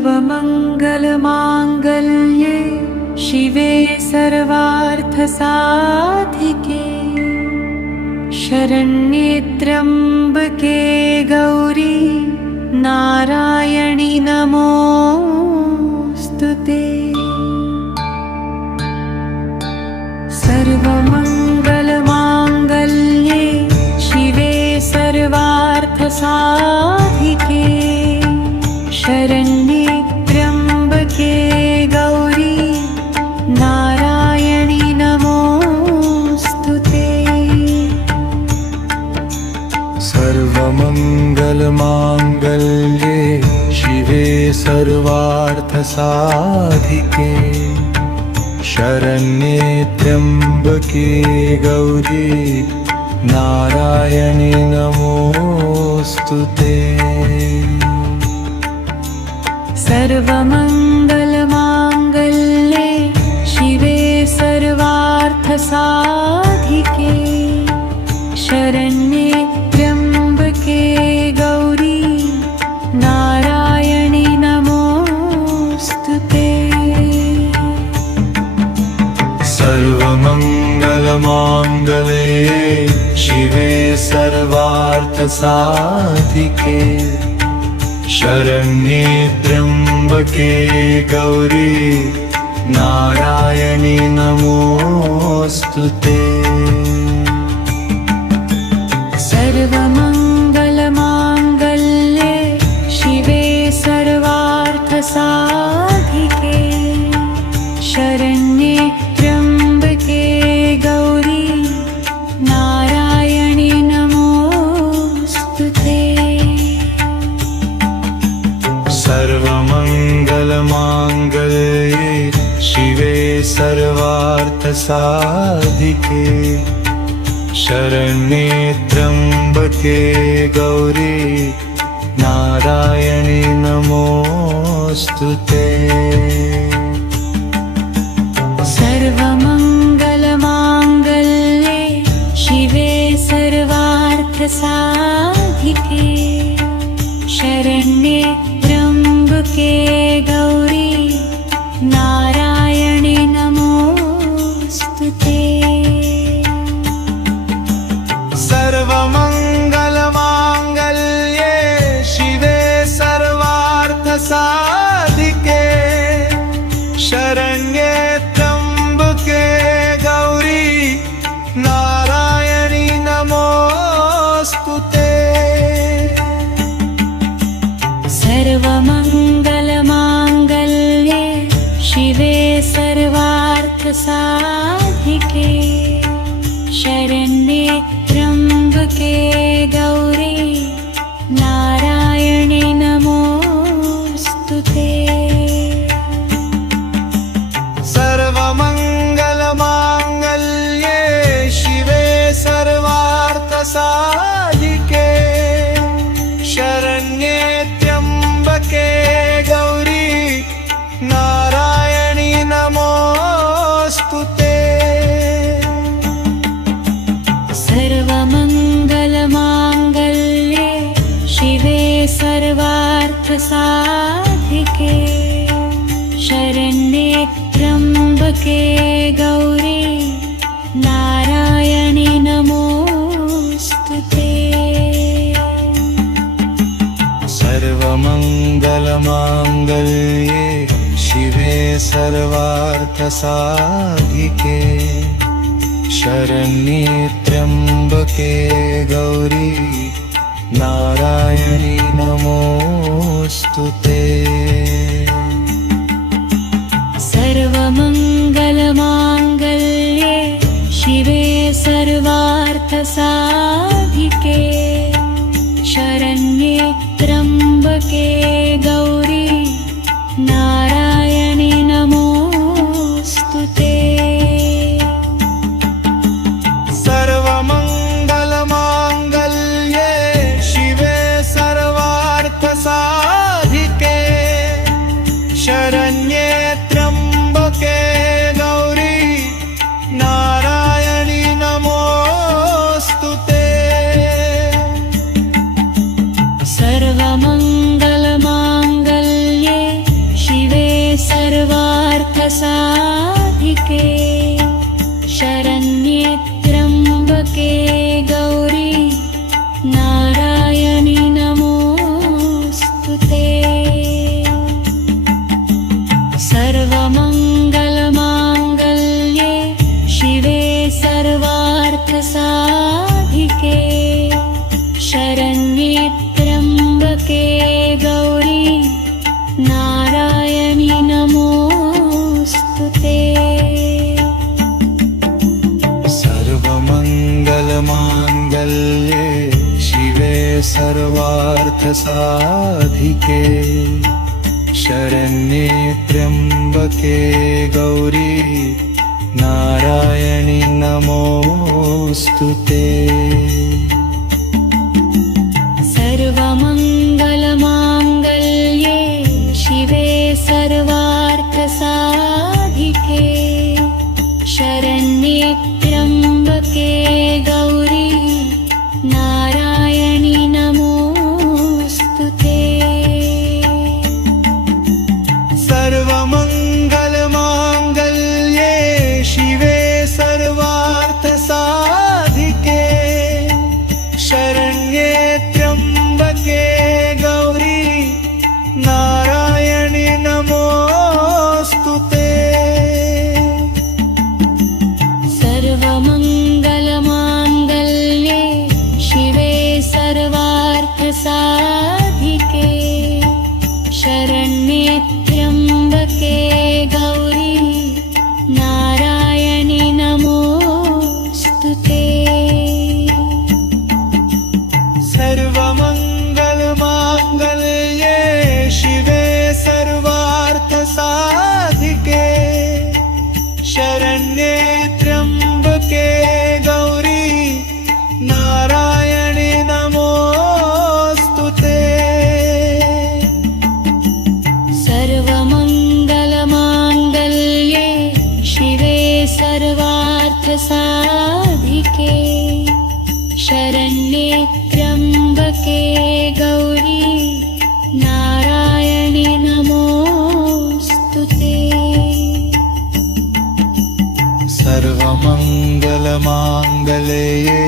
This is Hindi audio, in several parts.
सर्वमङ्गलमाङ्गल्ये शिवे सर्वार्थसाधिके शरण्ये त्र्यम्बके गौरी नारायणि नमोऽस्तुते। सर्वमङ्गलमाङ्गल्ये शिवे सर्वार्थसाधिके शरण्ये त्र्यम्बके गौरी नारायणि नमोऽस्तुते। सर्वमङ्गलमाङ्गल्ये शिवे सर्वार्थसाधिके शरण्ये त्र्यम्बके गौरी नारायणि नमोऽस्तुते। सर्वमङ्गलमाङ्गल्ये शिवे सर्वार्थसाधिके शरण्ये त्र्यम्बके गौरी नारायणि नमोऽस्तुते। सर्वमङ्गलमाङ्गल्ये शिवे सर्वार्थसाधिके शरण्ये त्र्यम्बके गौरी नारायणि नमोऽस्तुते। सर्वमङ्गलमाङ्गल्ये शिवे सर्वार्थसाधिके शरण्ये त्र्यम्बके गौरी नारायणि नमोऽस्तुते। सर्वमङ्गलमाङ्गल्ये शिवे सर्वार्थसाधिके शरण्ये त्र्यम्बके गौरी नारायणि नमोऽस्तुते। सर्वमङ्गलमाङ्गल्ये शिवे सर्वार्थसाधिके शरण्ये त्र्यम्बके गौरी नारायणि नमोऽस्तुते। सर्वमङ्गलमाङ्गल्ये शिवे सर्वार्थसाधिके शरण्ये त्र्यम्बके गौरी नारायणि नमोऽस्तुते। सर्वमङ्गलमाङ्गल्ये शिवे सर्वार्थसाधिके शरण्ये त्र्यम्बके गौरी नारायणि नमोऽस्तुते। सर्वमङ्गलमाङ्गल्ये शिवे सर्वार्थसाधिके शरण्ये त्र्यम्बके गौरी नारायणि नमोऽस्तुते। सर्वमङ्गलमाङ्गल्ये शिवे सर्वार्थसाधिके शरण्ये त्र्यम्बके गौरी नारायणि नमोऽस्तुते। सर्वमङ्गलमाङ्गल्ये शिवे सर्वार्थसाधिके शरण्ये त्र्यम्बके गौरी नारायणि नमोऽस्तुते। सर्वमङ्गलमाङ्गल्ये शिवे सर्वार्थसाधिके शरण्ये त्र्यम्बके गौरी नारायणि नमोऽस्तुते। सर्वमङ्गलमाङ्गल्ये शिवे सर्वार्थसाधिके शरण्ये त्र्यम्बके गौरी नारायणि नमोऽस्तुते। सर्वार्थसाधिके शरण्ये त्र्यम्बके गौरी नारायणि नमोऽस्तु ते। सर्वमङ्गलमाङ्गल्ये शिवे सर्वार्थसाधिके शरण्ये त्र्यम्बके गौरी नारायणि नमोऽस्तु ते। सर्वमङ्गलमाङ्गल्ये शिवे सर्वार्थसाधिके शरण्ये त्र्यम्बके गौरी नारायणि नमोऽस्तु ते। सर्वमङ्गलमाङ्गल्ये शिवे सर्वार्थसाधिके शरण्ये त्र्यम्बके गौरी नारायणि नमोऽस्तु ते। सर्वमङ्गलमाङ्गल्ये शिवे सर्वार्थसाधिके शरण्ये त्र्यम्बके गौरी नारायणि नमोऽस्तु ते। सर्वमङ्गलमाङ्गल्ये शिवे सर्वार्थसाधिके शरण्ये त्र्यम्बके गौरी नारायणि नमोऽस्तु ते। सर्वमङ्गलमाङ्गल्ये शिवे सर्वार्थसाधिके शरण्ये त्र्यम्बके गौरी नारायणि नमोऽस्तु ते। सर्वमङ्गलमाङ्गल्ये शिवे सर्वार्थसाधिके शरण्ये त्र्यम्बके गौरी नारायणि नमोऽस्तु ते। सर्वमङ्गलमाङ्गल्ये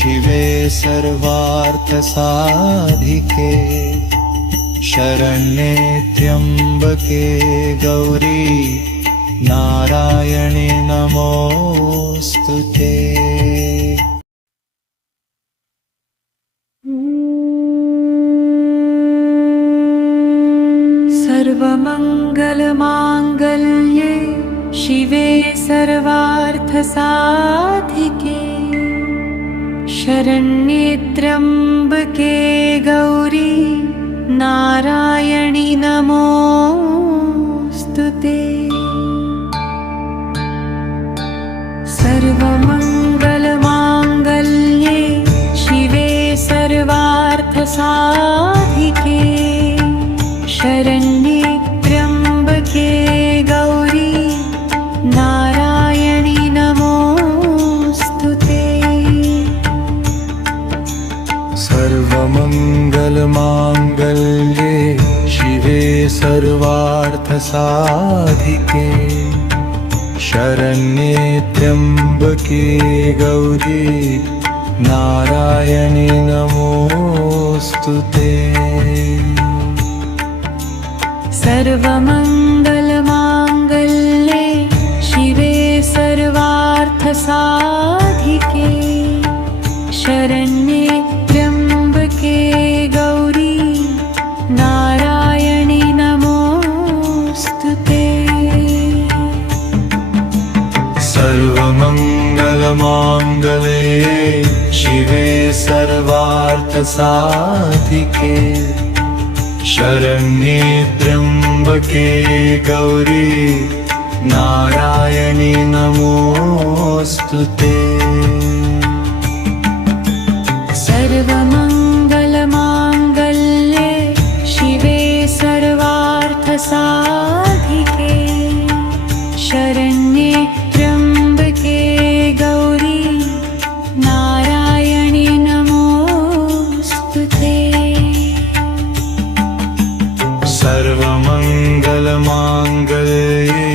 शिवे सर्वार्थसाधिके शरण्ये त्र्यम्बके गौरी नारायणि नमोऽस्तु ते। सर्वमङ्गलमाङ्गल्ये शिवे सर्वार्थसाधिके शरण्ये त्र्यम्बके गौरी नारायणि नमोऽस्तु ते। सर्वमङ्गलमाङ्गल्ये शिवे सर्वार्थसाधिके शरण्ये त्र्यम्बके गौरी नारायणि नमोऽस्तु ते। सर्वमङ्गलमाङ्गल्ये शिवे सर्वार्थसाधिके शरण्ये त्र्यम्बके गौरी नारायणि नमोऽस्तु ते। सर्वमङ्गलमाङ्गल्ये शिवे सर्वार्थसाधिके शरण्ये त्र्यम्बके गौरी नारायणि नमोऽस्तु ते। सर्वमङ्गलमाङ्गल्ये शिवे सर्वार्थसाधिके शरण्ये त्र्यम्बके गौरी नारायणि नमोऽस्तु ते। सर्वमङ्गलमाङ्गल्ये शिवे सर्वार्थसाधिके शरण्ये त्र्यम्बके गौरी नारायणि नमोऽस्तु ते। सर्वमङ्गलमाङ्गल्ये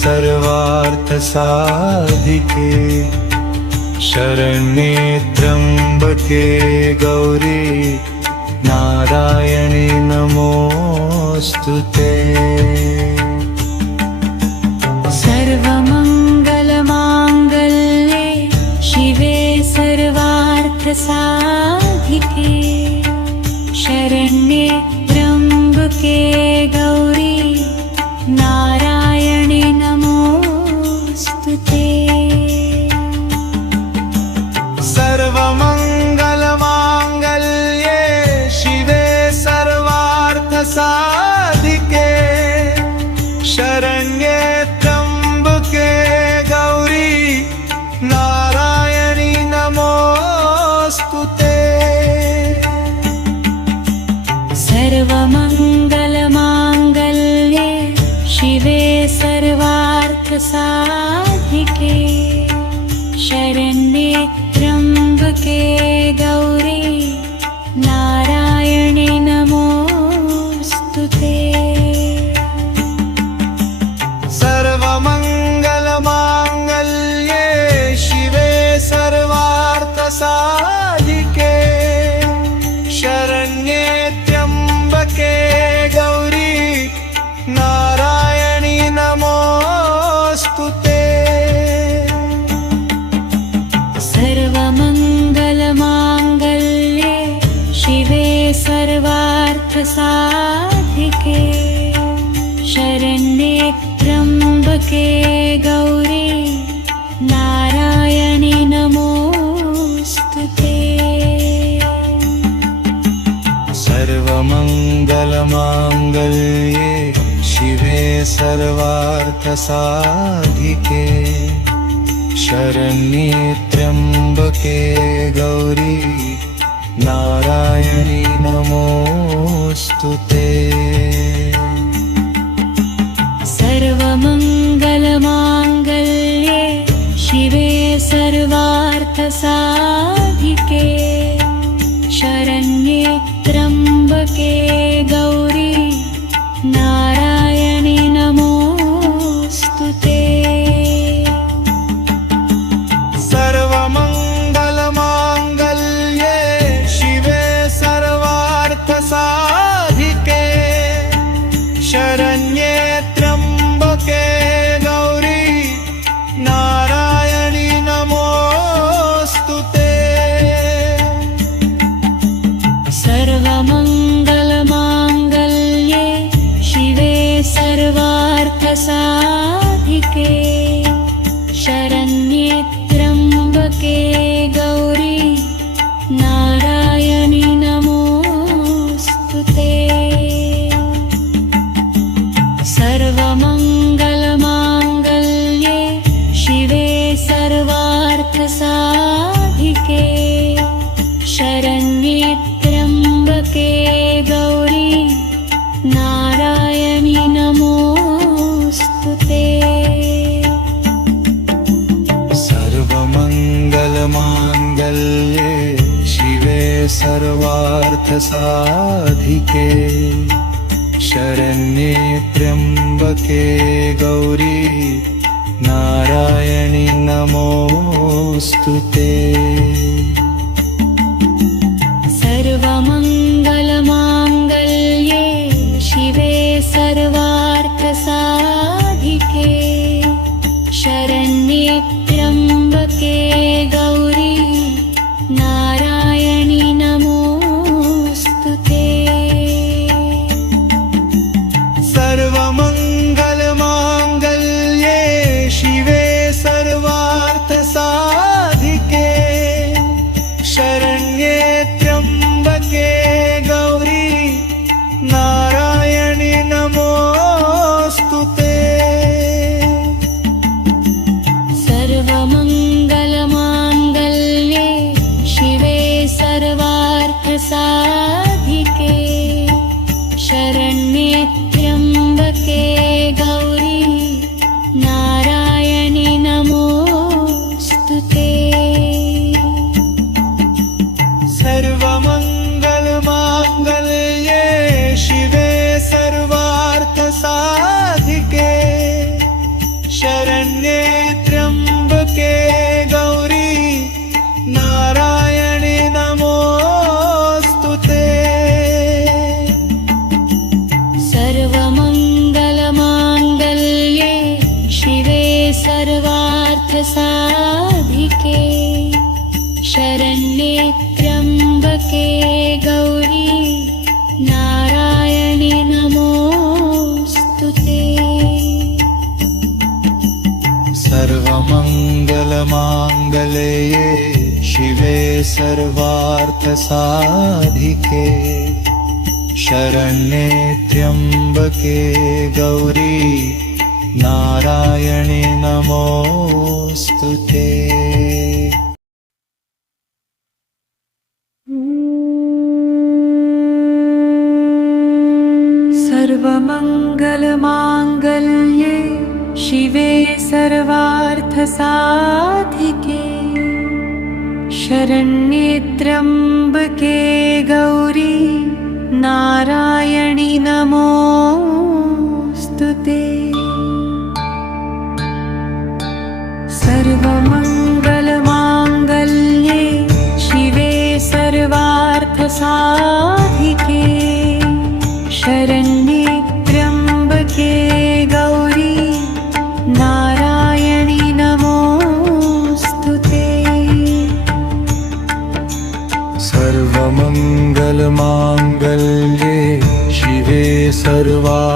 सर्वार्थ साधिके शरण्ये त्र्यंबके गौरी नारायणी नमोस्तुते सर्वमङ्गलमाङ्गल्ये शिवे सर्वार्थसाधिके शरण्ये त्र्यम्बके गौरी नारायणि नमोस्तुते सर्वमङ्गलमाङ्गल्ये शिवे सर्वार्थसाधिके शरण्ये त्र्यम्बके गौरी नारायणि नमोस्तुते सर्वमङ्गलमाङ्गल्ये शिवे सर्वार्थसाधिके शरण्ये त्र्यम्बके गौरी नारायणि नमोस्तुते सर्वमङ्गलमाङ्गल्ये शिवे सर्वार्थसाधिके शरण्ये त्र्यम्बके गौरी नारायणि नमोस्तुते सर्वमङ्गलमाङ्गल्ये शिवे सर्वार्थसाधिके शरण्ये त्र्यम्बके गौरी नारायणि नमोस्तुते सर्वमङ्गलमाङ्गल्ये शिवे सर्वार्थसाधिके शरण्ये त्र्यम्बके गौरी नारायणि नमोस्तुते सर्वमङ्गलमाङ्गल्ये शिवे सर्वार्थसाधिके शरण्ये त्र्यम्बके गौरी नारायणि नमोस्तुते सर्वमङ्गलमाङ्गल्ये शिवे सर्वार्थसाधिके शरण्ये त्र्यम्बके गौरी नारायणि नमोस्तुते सर्वमङ्गलमाङ्गल्ये शिवे सर्वार्थसाधिके शरण्ये त्र्यम्बके गौरी नारायणि नमोस्तुते सर्वमङ्गलमाङ्गल्ये शिवे सर्वार्थसाधिके शरण्ये त्र्यम्बके गौरी नारायणि नमोस्तुते सर्वमङ्गलमाङ्गल्ये शिवे सर्वार्थसाधिके शरण्ये त्र्यम्बके गौरी नारायणि नमोस्तुते सर्वमङ्गलमाङ्गल्ये शिवे सर्वार्थसाधिके शरण्ये त्र्यम्बके गौरी नारायणि नमोस्तुते सर्वमङ्गलमाङ्गल्ये शिवे सर्वार्थसाधिके शरण्ये त्र्यम्बके गौरी नारायणि नमो सर्वार्थसाधिके शरण्ये त्र्यम्बके गौरी नारायणि नमोऽस्तु ते। सर्वमङ्गलमाङ्गल्ये शिवे सर्वार्थसाधिके शरण्ये त्र्यम्बके गौरी नारायणि नमोऽस्तु ते। सर्वमङ्गलमाङ्गल्ये शिवे सर्वार्थसाधिके शरण्ये त्र्यम्बके गौरी नारायणि नमोऽस्तु ते। सर्वमङ्गलमाङ्गल्ये शिवे सर्वार्थसाधिके शरण्ये त्र्यम्बके गौरी नारायणि नमोऽस्तु ते। सर्वमङ्गलमाङ्गल्ये शिवे सर्वार्थसाधिके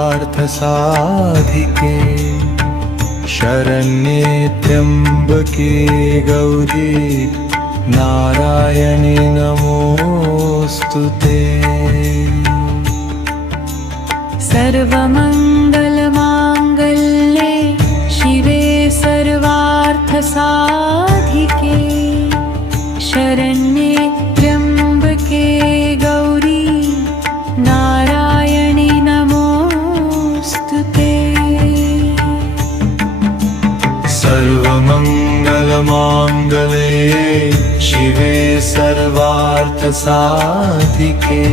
शरण्ये त्र्यम्बके गौरी नारायणि नमोऽस्तु ते। सर्वमङ्गलमाङ्गल्ये शिवे सर्वार्थसाधिके शरण्ये त्र्यम्बके गौरी नारायणि नमोऽस्तु ते। सर्वमङ्गलमाङ्गल्ये शिवे सर्वार्थसाधिके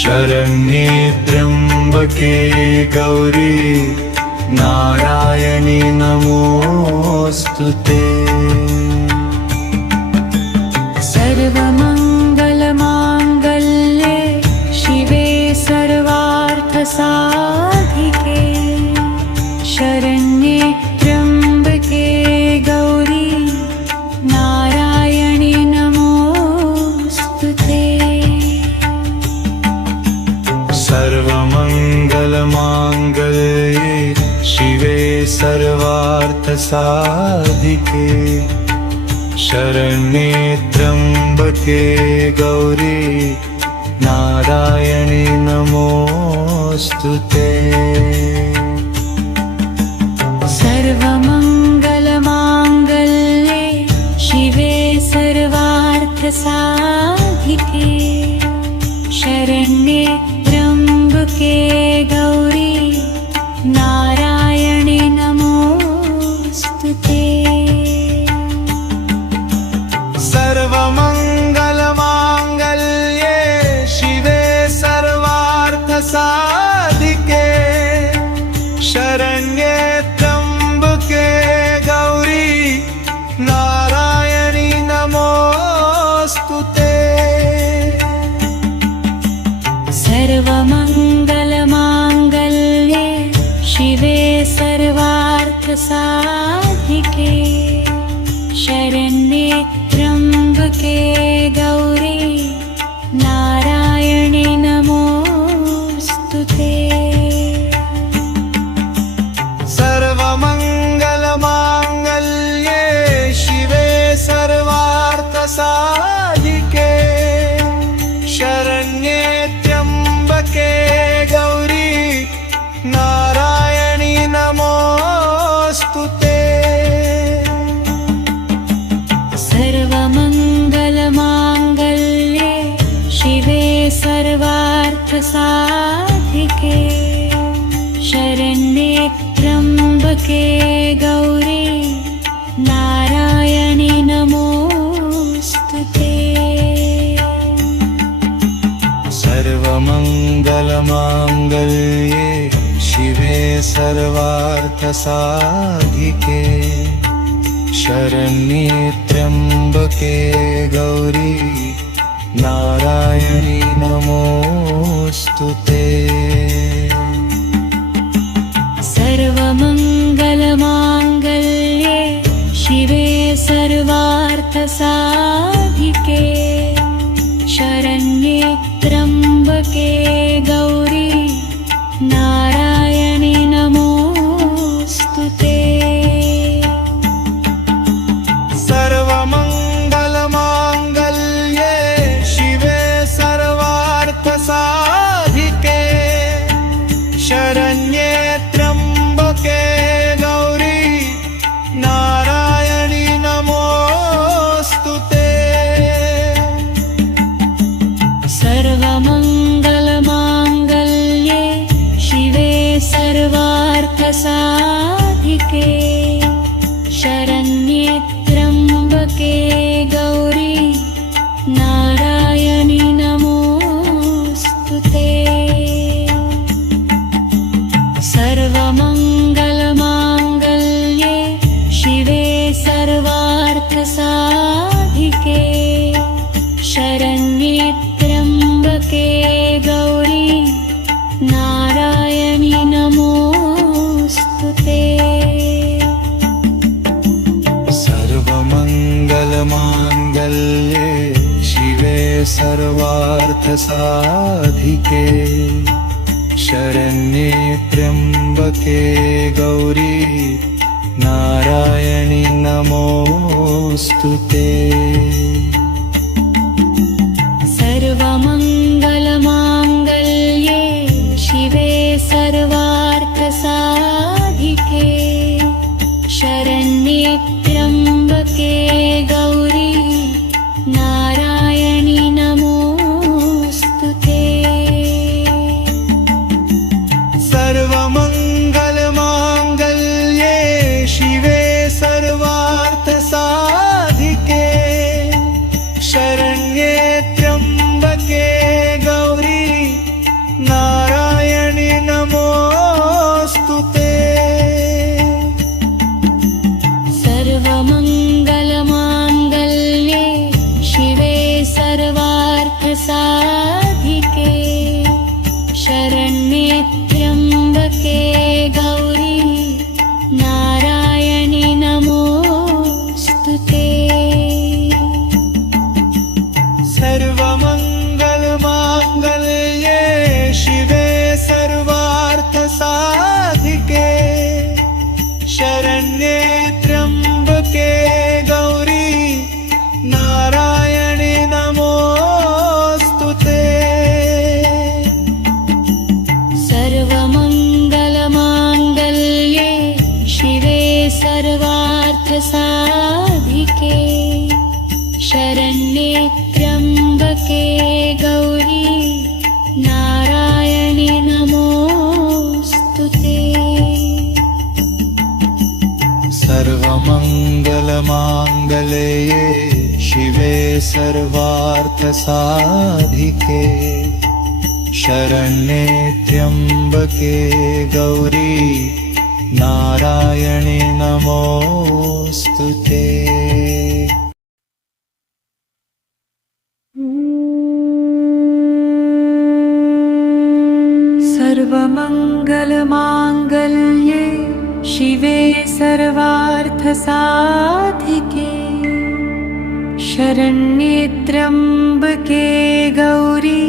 शरण्ये त्र्यम्बके गौरी नारायणि नमोऽस्तु ते। सर्वमङ्गलमाङ्गल्ये शिवे सर्वार्थसाधिके शरण्ये त्र्यम्बके गौरी नारायणि नमोऽस्तु ते। सर्वमङ्गलमाङ्गल्ये शिवे सर्वार्थसाधिके शरण्ये त्र्यम्बके गौरी नारायणि नमोऽस्तु ते। सर्वमङ्गलमाङ्गल्ये शिवे सर्वार्थसाधिके शरण्ये त्र्यम्बके गौरी नारायणि नमोऽस्तु ते। सर्वमङ्गलमाङ्गल्ये शिवे सर्वार्थसाधिके शरण्ये त्र्यम्बके गौरी नारायणि नमोऽस्तु ते। सर्वमङ्गलमाङ्गल्ये शिवे सर्वार्थसाधिके शरण्ये त्र्यम्बके गौरी नारायणि नमोऽस्तु ते। सर्वमङ्गलमाङ्गल्ये शिवे सर्वार्थसाधिके शरण्ये त्र्यम्बके गौरी नारायणि नमोऽस्तु ते। सर्वमङ्गलमाङ्गल्ये शिवे सर्वार्थसाधिके शरण्ये त्र्यम्बके गौरी नारायणि नमोऽस्तु ते। सर्वमङ्गलमाङ्गल्ये शिवे सर्वार्थसाधिके शरण्ये त्र्यम्बके गौरी नारायणि नमोऽस्तु ते। सर्वमङ्गलमाङ्गल्ये शरण्ये त्र्यम्बके गौरी नारायणी नमोऽस्तुते सर्वमङ्गलमाङ्गल्ये शिवे सर्वार्थसाधिके शरण्ये त्र्यम्बके गौरी नारायणि नमोऽस्तुते सर्वमङ्गलमाङ्गल्ये शिवे सर्वार्थसाधिके शरण्ये त्र्यम्बके गौरी नारायणि नमोऽस्तुते सर्वमङ्गलमाङ्गल्ये शिवे सर्वार्थसाधिके शरण्ये त्र्यम्बके गौरी नारायणि नमोऽस्तुते सर्वमङ्गलमाङ्गल्ये शिवे सर्वार्थसाधिके शरण्ये त्र्यम्बके गौरी नारायणि नमोऽस्तुते सर्वमङ्गलमाङ्गल्ये शिवे सर्वार्थसाधिके शरण्ये त्र्यम्बके गौरी नारायणि नमोऽस्तुते सर्वमङ्गलमाङ्गल्ये शिवे सर्वार्थसाधिके शरण्ये त्र्यम्बके गौरी नारायणि नमोऽस्तुते सर्वमङ्गलमाङ्गल्ये शिवे सर्वार्थसाधिके शरण्ये त्र्यम्बके गौरी नारायणि नमोऽस्तुते सर्वमङ्गलमाङ्गल्ये शिवे सर्वार्थसाधिके शरण्ये त्र्यम्बके गौरी नारायणि नमोऽस्तुते सर्वमङ्गलमाङ्गल्ये शिवे सर्वार्थसाधिके शरण्ये त्र्यम्बके गौरी नारायणि नमोऽस्तुते सर्वमङ्गलमाङ्गल्ये शिवे सर्वार्थसाधिके शरण्ये त्र्यम्बके गौरी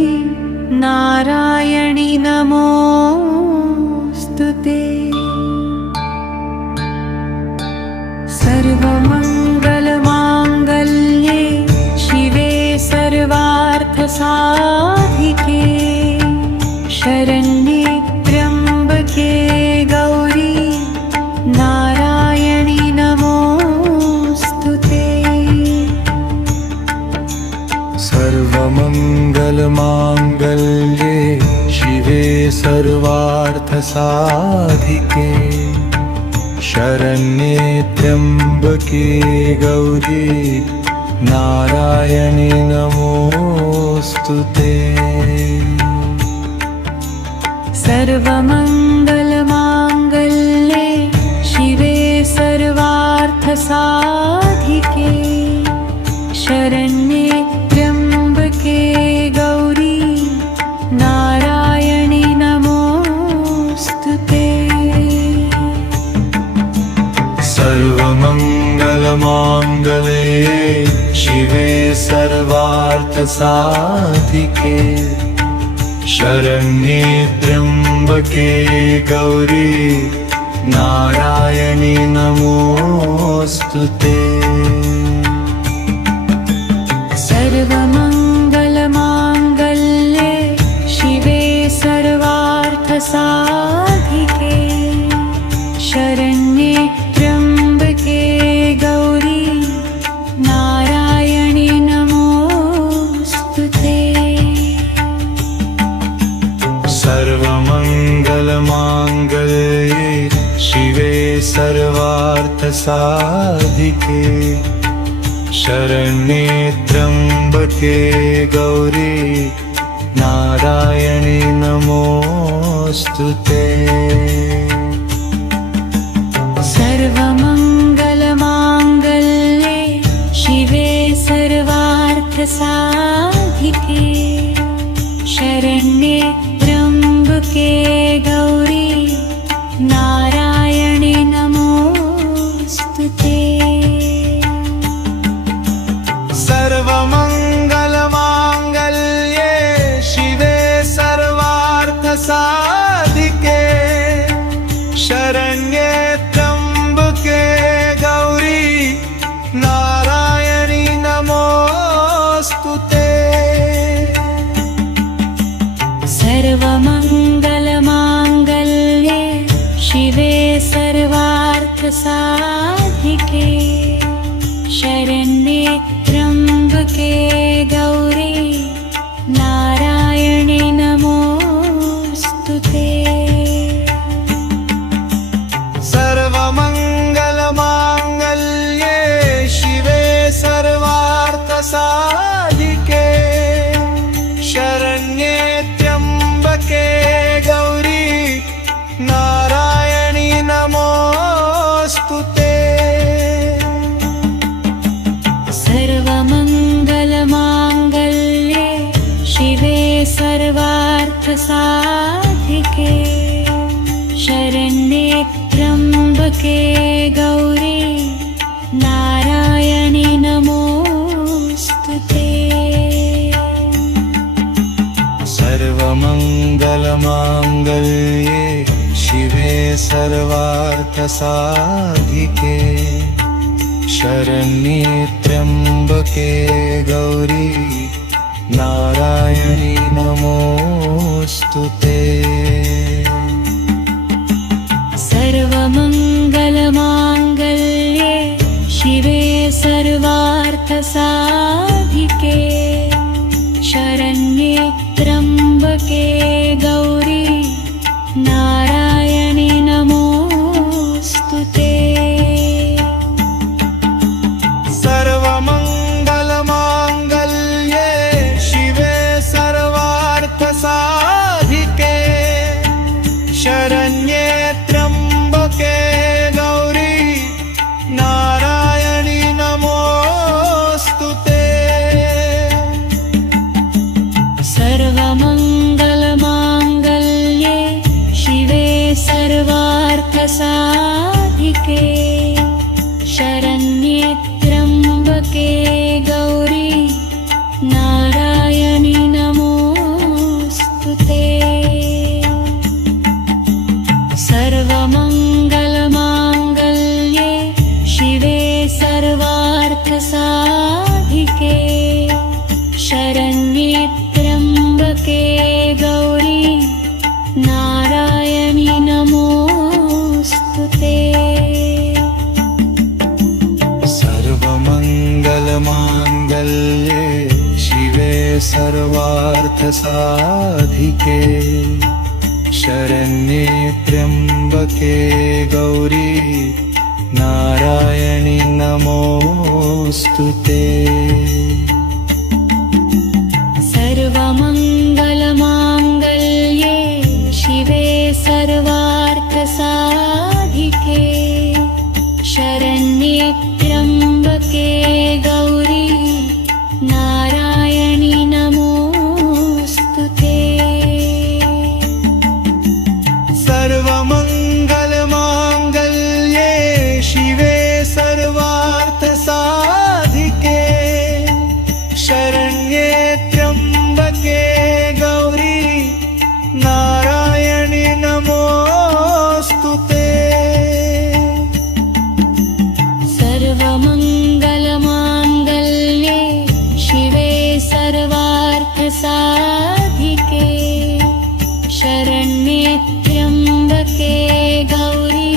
नारायणि नमोऽस्तुते सर्वमङ्गलमाङ्गल्ये शिवे सर्वार्थसाधिके शरण्ये त्र्यम्बके गौरी नारायणि नमोऽस्तुते सर्वमङ्गलमाङ्गल्ये शिवे सर्वार्थसाधिके शरण्ये त्र्यम्बके गौरी नारायणि नमोऽस्तुते सर्वमङ्गलमाङ्गल्ये शिवे सर्वार्थसाधिके शरण्ये त्र्यम्बके गौरी नारायणि नमोऽस्तुते सर्वमङ्गलमाङ्गल्ये शिवे सर्वार्थसाधिके शरण्ये त्र्यम्बके गौरी नारायणि नमोऽस्तुते सर्वमङ्गलमाङ्गल्ये शिवे सर्वार्थसाधिके शरण्ये त्र्यम्बके गौरी नारायणि नमोऽस्तुते सर्वमङ्गलमाङ्गल्ये शिवे सर्वार्थसाधिके शरण्ये त्र्यम्बके गौरी नारायणि नमोऽस्तुते सर्वमङ्गलमाङ्गल्ये शिवे सर्वार्थसाधिके शरण्ये त्र्यम्बके गौरी नारायणि नमोऽस्तुते सर्वमङ्गलमाङ्गल्ये शिवे सर्वार्थसाधिके शरण्ये त्र्यम्बके गौरी नारायणि नमोऽस्तुते सर्वमङ्गलमाङ्गल्ये शिवे सर्वार्थसाधिके शरण्ये त्र्यम्बके गौरी नारायणि नमोऽस्तुते सर्वमङ्गलमाङ्गल्ये शिवे सर्वार्थसाधिके शरण्ये त्र्यम्बके गौरी नारायणि नमोऽस्तुते सर्वमङ्गलमाङ्गल्ये शिवे सर्वार्थसाधिके शरण्ये त्र्यम्बके गौरी नारायणि नमोऽस्तुते सर्वमङ्गलमाङ्गल्ये शिवे सर्वार्थसाधिके शरण्ये त्र्यम्बके गौरी नारायणि नमोऽस्तुते सर्वमङ्गलमाङ्गल्ये शिवे सर्वार्थसाधिके शरण्ये त्र्यम्बके गौरी नारायणि नमोऽस्तुते सर्वमङ्गलमाङ्गल्ये शिवे सर्वार्थसाधिके शरण्ये त्र्यम्बके गौरी नारायणि नमोऽस्तुते सर्वमङ्गलमाङ्गल्ये शिवे सर्वार्थसाधिके शरण्ये त्र्यम्बके गौरी नारायणि नमोऽस्तुते सर्वमङ्गलमाङ्गल्ये शिवे सर्वार्थसाधिके शरण्ये त्र्यम्बके गौरी नारायणि नमोऽस्तुते सर्वमङ्गलमाङ्गल्ये शिवे सर्वार्थसाधिके शरण्ये त्र्यम्बके गौरी नारायणि नमोऽस्तुते सर्वमङ्गलमाङ्गल्ये शिवे सर्वार्थसाधिके शरण्ये त्र्यम्बके गौरी नारायणि नमोऽस्तुते सर्वमङ्गलमाङ्गल्ये शिवे सर्वार्थसाधिके शरण्ये त्र्यम्बके गौरी नारायणि नमोऽस्तुते सर्वमङ्गलमाङ्गल्ये शिवे सर्वार्थसाधिके शरण्ये त्र्यम्बके गौरी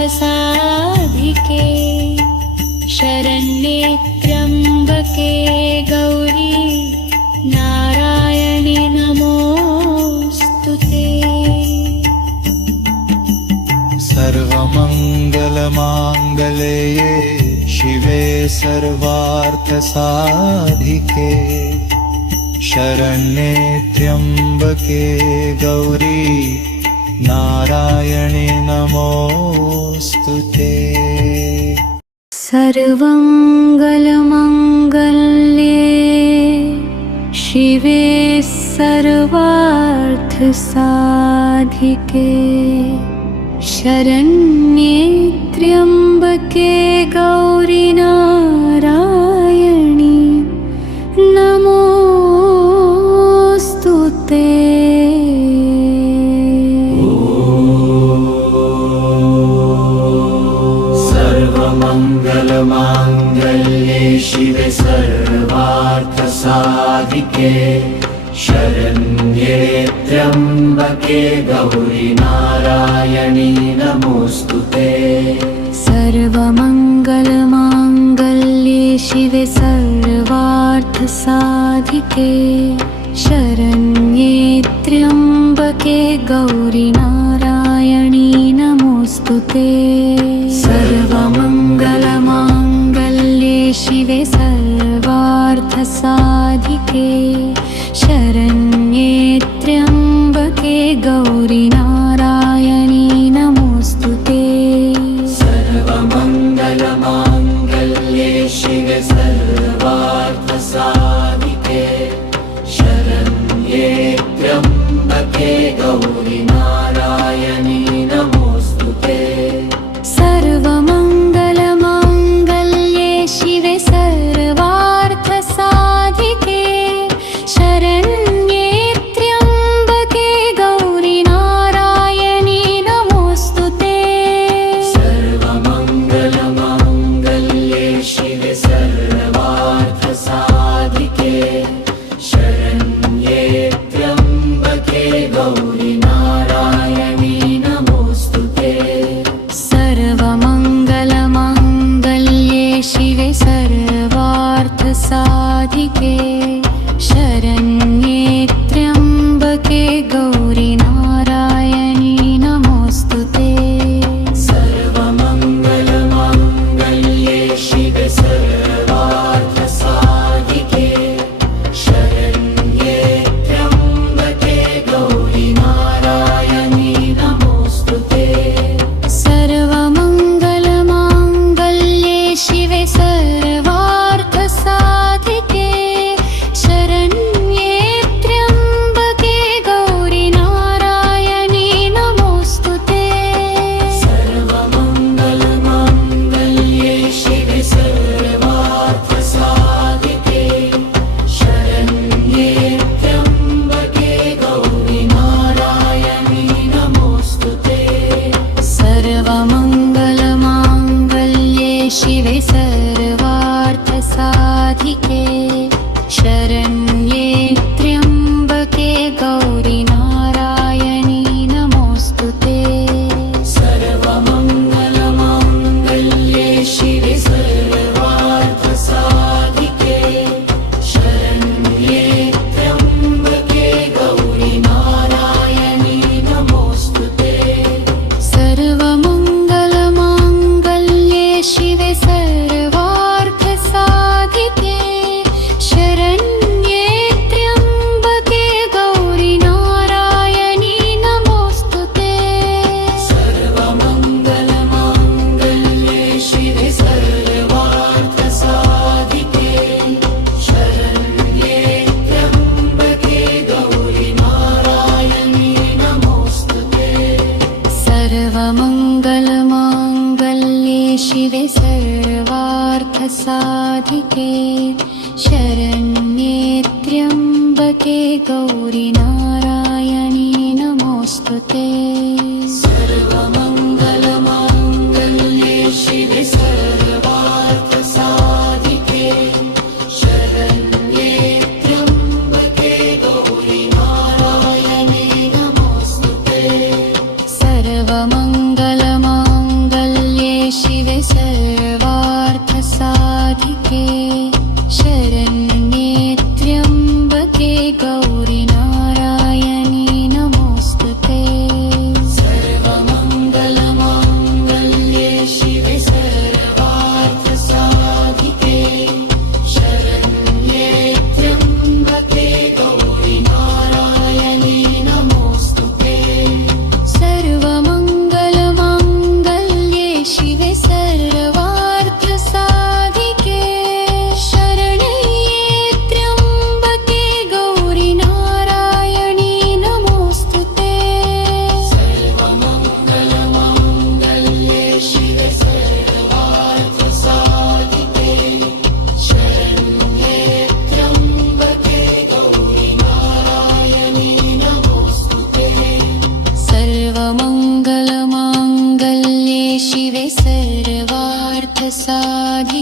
सर्वार्थसाधिके शरण्ये त्र्यम्बके गौरी नारायणि नमोऽस्तु ते। सर्वमङ्गलमाङ्गल्ये शिवे सर्वार्थसाधिके शरण्ये त्र्यम्बके गौरी नारायणि नमोऽस्तु ते। सर्वमङ्गलमाङ्गल्ये शिवे सर्वार्थसाधिके शरण्ये त्र्यम्बके गौरी नारायणि नमोऽस्तु ते। सर्वमङ्गलमाङ्गल्ये शिवे सर्वार्थसाधिके शरण्ये त्र्यम्बके गौरी नारायणि नमोऽस्तु ते। सर्वमङ्गलमाङ्गल्ये शिवे सर्वार्थसाधिके शरण्ये त्र्यम्बके गौरी नारायणि नमोऽस्तु ते। सर्वमङ्गलमाङ्गल्ये शिवे सर्वार्थसाधिके शरण्ये त्र्यम्बके गौरी नारायणि नमोऽस्तु ते। सर्वमङ्गलमाङ्गल्ये शिवे सर्वार्थसाधिके शरण्ये त्र्यम्बके गौरी नारायणि नमोऽस्तु ते। सर्वमङ्गलमाङ्गल्ये शिवे सर्वार्थसाधिके शरण्ये त्र्यम्बके गौरी नारायणि नमोऽस्तु ते। सर्वमङ्गलमाङ्गल्ये शिवे सर्वार्थसाधिके शरण्ये त्र्यम्बके गौरी नारायणि नमोऽस्तु ते। सर्वमङ्गलमाङ्गल्ये शिवे सर्वार्थसाधिके शरण्ये त्र्यम्बके गौरी नारायणि नमोऽस्तु ते। सर्वमङ्गलमाङ्गल्ये शिवे सर्वार्थसाधिके शरण्ये त्र्यम्बके गौरी नारायणि नमोऽस्तु ते। सर्वमङ्गलमाङ्गल्ये शिवे सर्वार्थसाधिके शरण्ये त्र्यम्बके गौरी नारायणि नमोऽस्तु ते। सर्वमङ्गलमाङ्गल्ये शिवे सर्वार्थसाधिके शरण्ये त्र्यम्बके गौरी नारायणि नमोऽस्तु ते। सर्वमङ्गलमाङ्गल्ये शिवे सर्वार्थसाधिके शरण्ये त्र्यम्बके गौरी नारायणि नमोऽस्तु ते। सर्वमङ्गलमाङ्गल्ये शिवे सर्वार्थसाधिके शरण्ये त्र्यम्बके गौरी नारायणि नमोऽस्तु ते। सर्वमङ्गलमाङ्गल्ये शिवे सर्वार्थसाधिके शरण्ये त्र्यम्बके गौरी नारायणि नमोऽस्तु ते। सर्वमङ्गलमाङ्गल्ये शिवे सर्वार्थसाधिके शरण्ये त्र्यम्बके गौरी नारायणि नमोऽस्तु ते। सर्वमङ्गलमाङ्गल्ये शिवे सर्वार्थसाधिके शरण्ये त्र्यम्बके गौरी नारायणि नमोऽस्तु ते। सर्वमङ्गलमाङ्गल्ये शिवे सर्वार्थसाधिके शरण्ये त्र्यम्बके गौरी नारायणि नमोऽस्तु ते। सर्वमङ्गलमाङ्गल्ये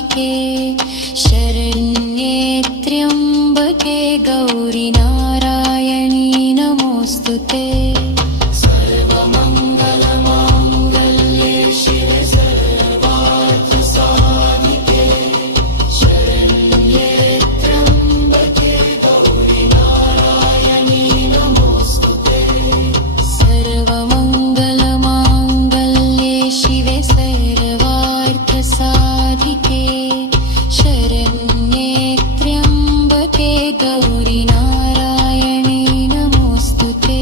साधिके शरण्ये त्र्यम्बके गौरि नारायणी नमोऽस्तुते सर्वमङ्गलमाङ्गल्ये शिवे सर्वार्थसाधिके शरण्ये त्र्यम्बके गौरि नारायणी नमोऽस्तुते सर्वमङ्गलमाङ्गल्ये शिवे सर्वार्थसाधिके शरण्ये त्र्यम्बके गौरि नारायणी नमोऽस्तुते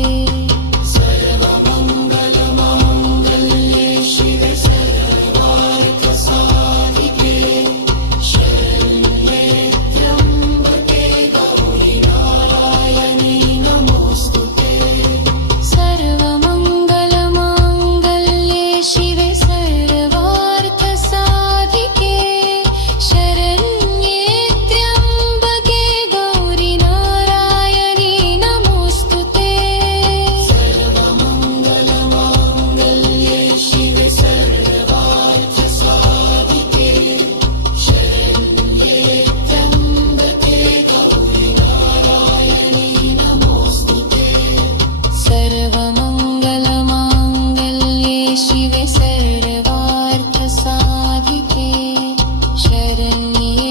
सर्वमङ्गलमाङ्गल्ये शिवे सर्वार्थसाधिके शरण्ये त्र्यम्बके गौरि नारायणी नमोऽस्तुते सर्वमङ्गलमाङ्गल्ये शिवे सर्वार्थसाधिके शरण्ये त्र्यम्बके गौरि नारायणी नमोऽस्तुते सर्वमङ्गलमाङ्गल्ये शिवे सर्वार्थसाधिके शरण्ये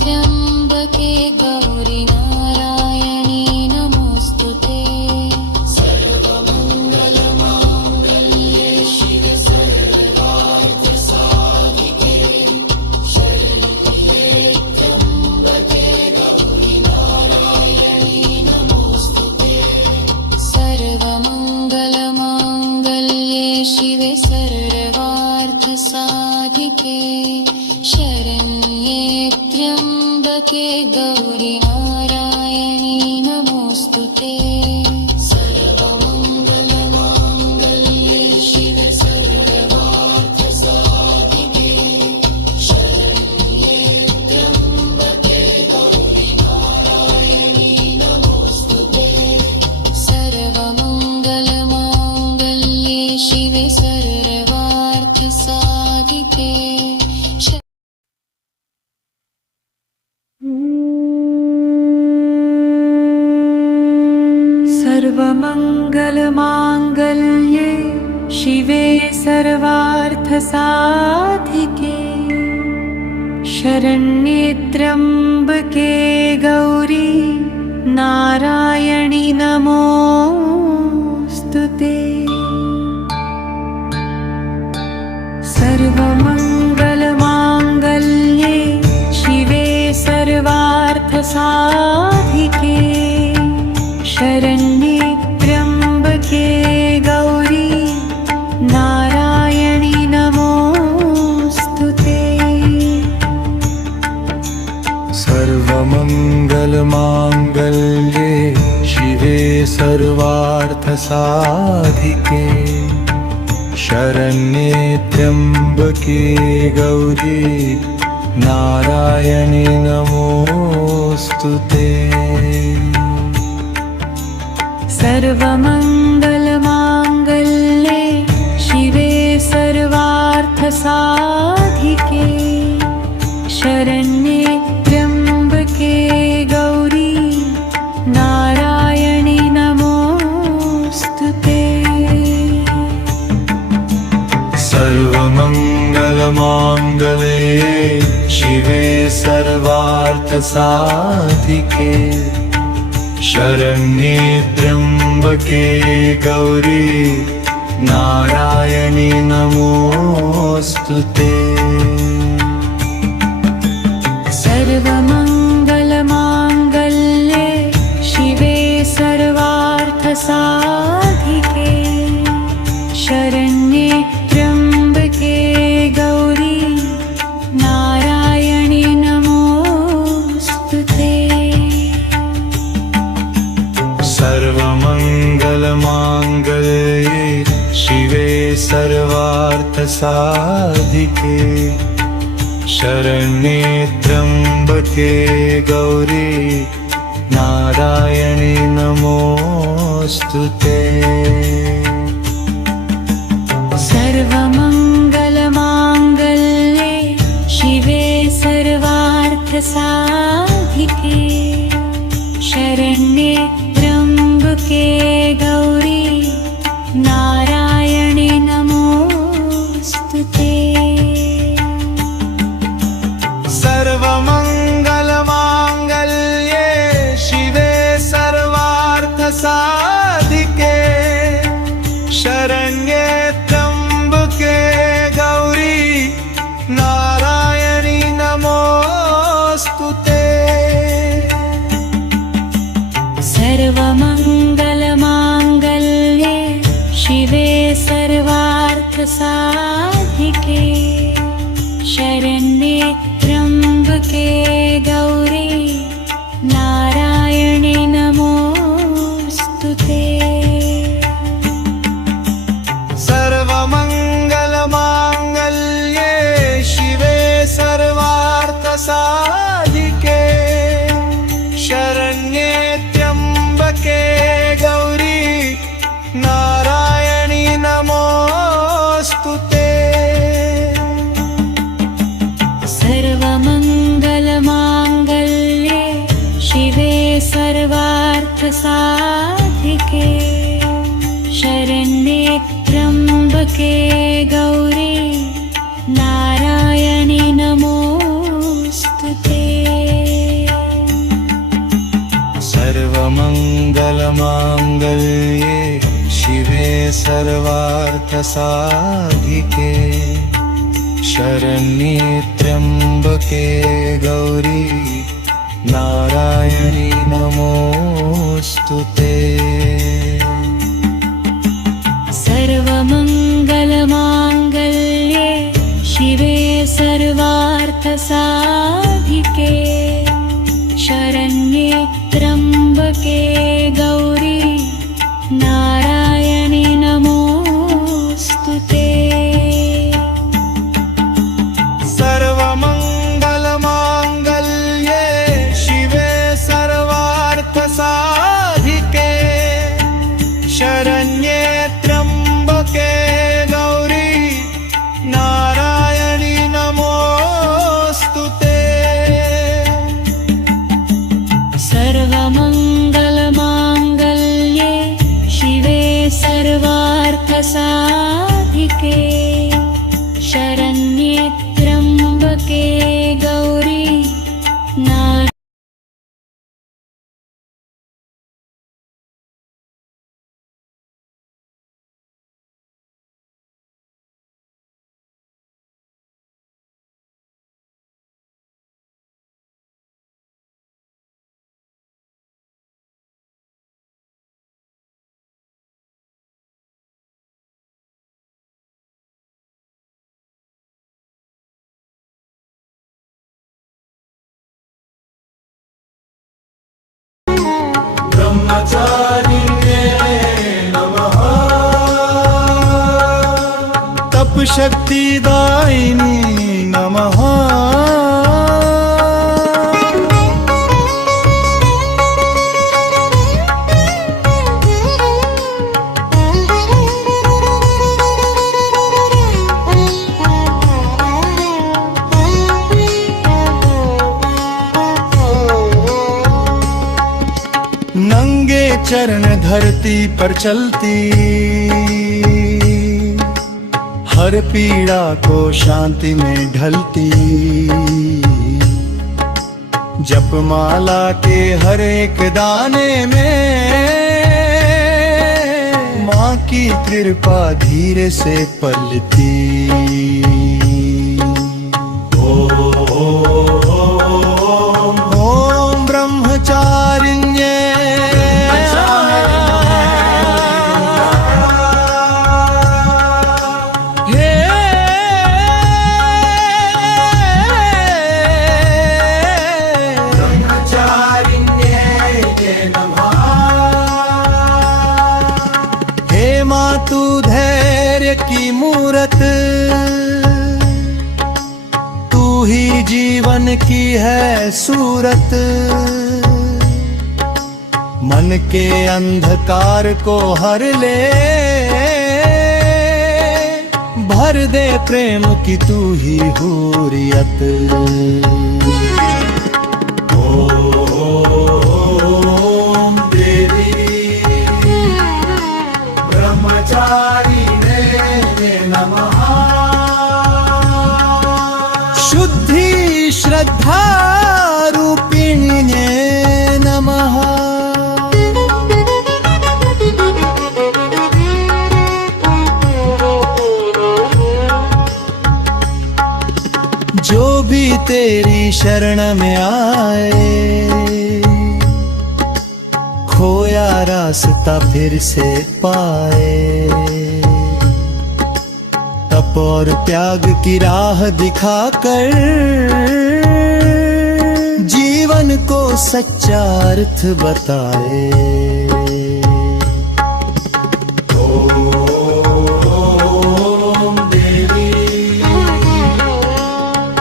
त्र्यम्बके गौरि नारायणी नमोऽस्तुते सर्वमङ्गलमाङ्गल्ये शिवे सर्वार्थसाधिके शरण्ये त्र्यम्बके गौरि नारायणी नमोऽस्तुते सर्वमङ्गलमाङ्गल्ये शिवे सर्वार्थसाधिके शरण्ये त्र्यम्बके गौरि नारायणी नमोऽस्तुते सर्वमङ्गलमाङ्गल्ये शिवे सर्वार्थसाधिके शरण्ये त्र्यम्बके गौरि नारायणी नमोऽस्तुते सर्वमङ्गलमाङ्गल्ये शिवे सर्वार्थसाधिके शरण्ये त्र्यम्बके गौरि नारायणी नमोऽस्तुते सर्वमङ्गलमाङ्गल्ये शिवे सर्वार्थसाधिके सर्वमङ्गलमाङ्गल्ये शिवे सर्वार्थसाधिके शरण्ये त्र्यम्बके गौरी नारायणि नमोऽस्तुते सर्वमङ्गलमाङ्गल्ये शिवे सर्वार्थसाधिके शरण्ये त्र्यम्बके गौरी नारायणि नमोऽस्तुते सर्वमङ्गलमाङ्गल्ये शिवे सर्वार्थसाधिके शरण्ये त्र्यम्बके गौरी नारायणि नमोऽस्तुते सर्वमङ्गलमाङ्गल्ये शिवे सर्वार्थसाधिके शरण्ये त्र्यम्बके गौरी नारायणि नमोऽस्तुते सर्वमङ्गलमाङ्गल्ये शिवे सर्वार्थसाधिके शरण्ये त्र्यम्बके गौरी नारायणि नमोऽस्तुते सर्वमङ्गलमाङ्गल्ये शिवे सर्वार्थसाधिके शरण्ये त्र्यम्बके गौरी नारायणि नमोऽस्तुते सर्वमङ्गलमाङ्गल्ये शिवे सर्वार्थसाधिके शरण्ये त्र्यम्बके गौरी नारायणि नमोऽस्तुते सर्वमङ्गलमाङ्गल्ये शिवे सर्वार्थसाधिके शरण्ये त्र्यम्बके गौरी नारायणे नमोऽस्तुते। सर्वमङ्गलमाङ्गल्ये शिवे सर्वार्थसाधिके शरण्ये त्र्यम्बके गौरी नारायणी नमोऽस्तुते। सर्वमङ्गलमाङ्गल्ये शिवे सर्वार्थसाधिके शरण्ये त्र्यम्बके गौरी नारायणे नमोऽस्तुते। सर्वमङ्गलमाङ्गल्ये शिवे सर्वार्थसाधिके शरण्ये त्र्यम्बके गौरी नारायणी नमोऽस्तुते। सर्वमङ्गलमाङ्गल्ये शिवे सर्वार्थसाधिके शरण्ये त्र्यम्बके गौरी नारायणी नमोऽस्तुते। सर्वमङ्गलमाङ्गल्ये शिवे सर्वार्थसाधिके शरण्ये त्र्यम्बके गौरी नारायणी नमोऽस्तुते। सर्वमङ्गलमाङ्गल्ये शिवे सर्वार्थसाधिके शरण्ये त्र्यम्बके गौरी नारायणी नमोऽस्तुते। सर्वमङ्गलमाङ्गल्ये शिवे सर्वार्थसाधिके शरण्ये त्र्यम्बके गौरी नारायणी नमोऽस्तुते। सर्वमङ्गलमाङ्गल्ये शिवे सर्वार्थसाधिके शरण्ये त्र्यम्बके गौरी नारायणी ब्रह्मचारिणे नमः। तपशक्तिदायिनी नमः। नंगे चरण धरती पर चलती हर पीड़ा को शांति में ढलती जपमाला के हर एक दाने में माँ की कृपा धीरे से पलती। ओम ब्रह्मचारिण्ये तू धैर्य की मूरत, तू ही जीवन की है सूरत। मन के अंधकार को हर ले, भर दे प्रेम की तू ही हुर्रियत। ओम देवी ब्रह्मचारिणे नमः। शुद्धि श्रद्धा रूपिणे नमः। जो भी तेरी शरण में आए, खोया रास्ता फिर से पाए। तप और त्याग की राह दिखाकर जीवन को सच्चा अर्थ बताए। ओम देवी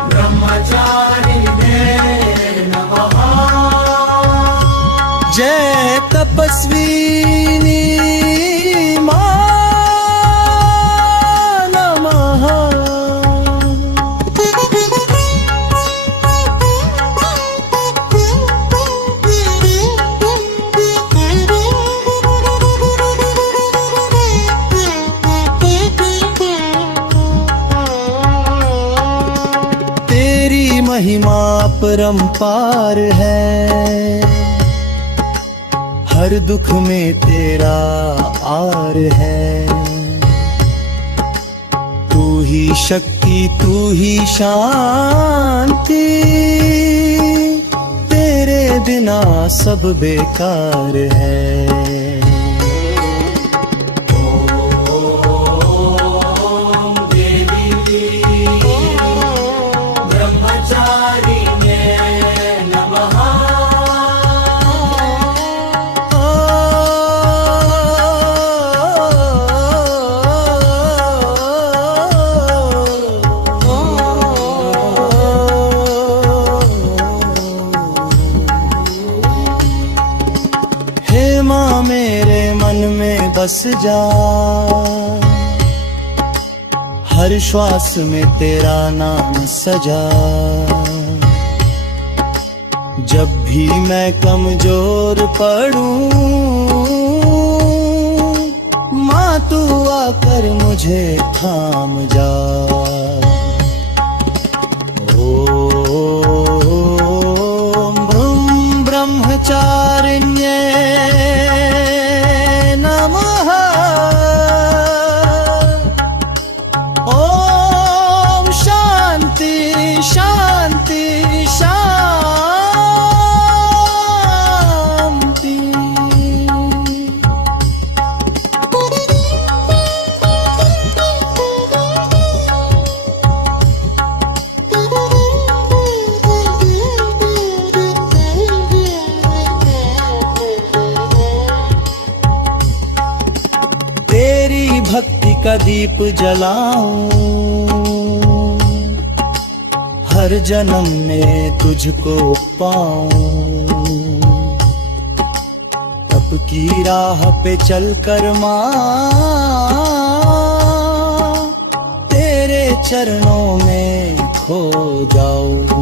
ब्रह्मचारिणे नमः। जय तपस्विनी मां नमः। तेरी महिमा परंपार है, हर दुख में तेरा आर है। तू ही शक्ति तू ही शांति, तेरे बिना सब बेकार है। ओम देवी ब्रह्मचारिणे नमः। हे माँ मेरे मन में बस जा, हर श्वास में तेरा नाम सजा। जब भी मैं कमजोर पड़ूं, माँ तू आकर मुझे थाम जा। ओम ब्रह्मचारिणे नमः। ओम शांति शांति शांति। तेरी भक्ति का दीप जलाऊं, हर जन्म में तुझको पाऊं। तप की राह पे चलकर माँ, तेरे चरणों में खो जाऊं।